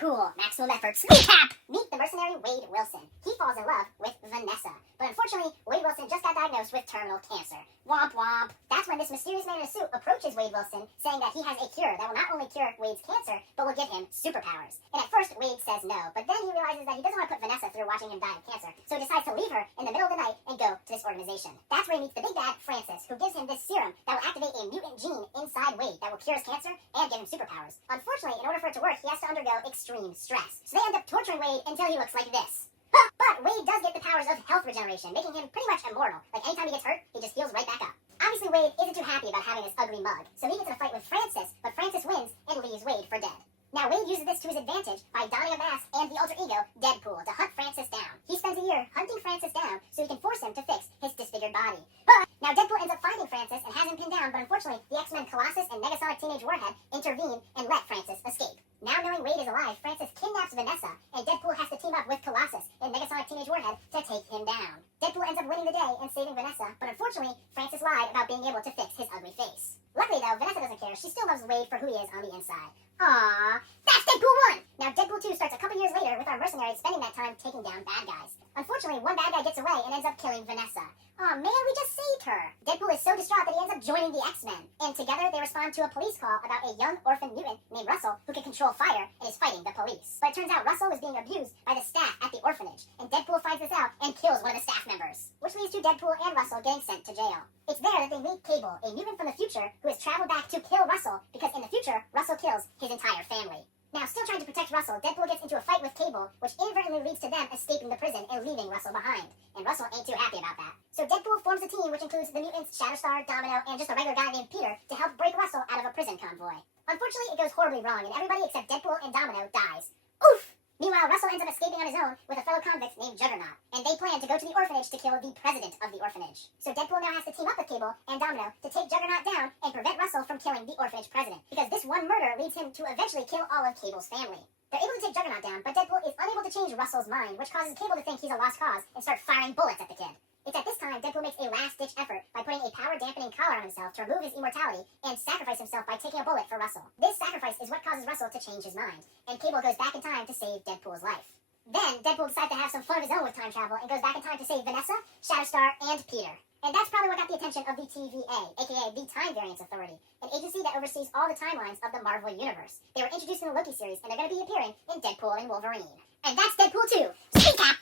Deadpool, maximum effort, recap! Meet the mercenary Wade Wilson. He falls in love with Vanessa. But unfortunately, Wade Wilson just got diagnosed with terminal cancer. Womp womp. That's when this mysterious man in a suit approaches Wade Wilson, saying that he has a cure that will not only cure Wade's cancer, but will give him superpowers. And at first, Wade says no, but then he realizes that he doesn't want to put Vanessa through watching him die of cancer, so he decides to leave her in the middle of the night and go to this organization. That's where he meets the big bad, Francis, who gives him this serum that will activate a mutant gene inside Wade that will cure his cancer and give him superpowers. Unfortunately, in order for it to work, he has to undergo extreme stress. So they end up torturing Wade until he looks like this. But Wade does get the powers of health regeneration, making him pretty much immortal. Like anytime he gets hurt, he just heals right back up. Obviously, Wade isn't too happy about having this ugly mug, so he gets in a fight with Francis, but Francis wins and leaves Wade for dead. Now, Wade uses this to his advantage by donning a mask and the alter ego, Deadpool, to hunt Francis down. He spends a year hunting Francis down so he can force him to fix his disfigured body. But now Deadpool ends up finding Francis and has him pinned down, but unfortunately, the X-Men Colossus and Negasonic Teenage Warhead intervene and let Francis escape. Now knowing Wade is alive, Francis kidnaps Vanessa, and Deadpool has to team up with Colossus and Negasonic Teenage Warhead to take him down. Deadpool ends up winning the day and saving Vanessa, but unfortunately, Francis lied about being able to fix his ugly face. Luckily though, Vanessa doesn't care. She still loves Wade for who he is on the inside. Aww, that's Deadpool 1! Now Deadpool 2 starts a couple years later with our mercenaries spending that time taking down bad guys. Unfortunately, one bad guy gets away and ends up killing Vanessa. Aw man, we just saved her! Deadpool is so distraught that he ends up joining the X-Men. And together they respond to a police call about a young orphan mutant named Russell who can control fire and is fighting the police. But it turns out Russell was being abused by the staff at the orphanage, and Deadpool finds this out and kills one of the staff members, which leads to Deadpool and Russell getting sent to jail. It's there that they meet Cable, a mutant from the future who has traveled back to kill Russell because in the future, Russell kills his entire family. Now, still trying to protect Russell, Deadpool gets into a fight with Cable, which inadvertently leads to them escaping the prison and leaving Russell behind. And Russell ain't too happy about that. So Deadpool forms a team which includes the mutants Shatterstar, Domino, and just a regular guy named Peter to help break Russell out of a prison convoy. Unfortunately, it goes horribly wrong, and everybody except Deadpool and Domino dies. Oof! Meanwhile, Russell ends up escaping on his own with a fellow convict named Juggernaut, and they plan to go to the orphanage to kill the president of the orphanage. So Deadpool now has to team up with Cable and Domino to take Juggernaut down and prevent Russell from killing the orphanage president, because this one murder leads him to eventually kill all of Cable's family. They're able to take Juggernaut down, but Deadpool is unable to change Russell's mind, which causes Cable to think he's a lost cause and start firing bullets at the kid. It's at this time Deadpool makes a last-ditch effort by putting a power-dampening collar on himself to remove his immortality and sacrifice himself by taking a bullet for Russell. This sacrifice is what causes Russell to change his mind, and Cable goes back in time to save Deadpool's life. Then, Deadpool decides to have some fun of his own with time travel and goes back in time to save Vanessa, Shatterstar, and Peter. And that's probably what got the attention of the TVA, aka the Time Variance Authority, an agency that oversees all the timelines of the Marvel Universe. They were introduced in the Loki series, and they're going to be appearing in Deadpool and Wolverine. And that's Deadpool 2. Recap!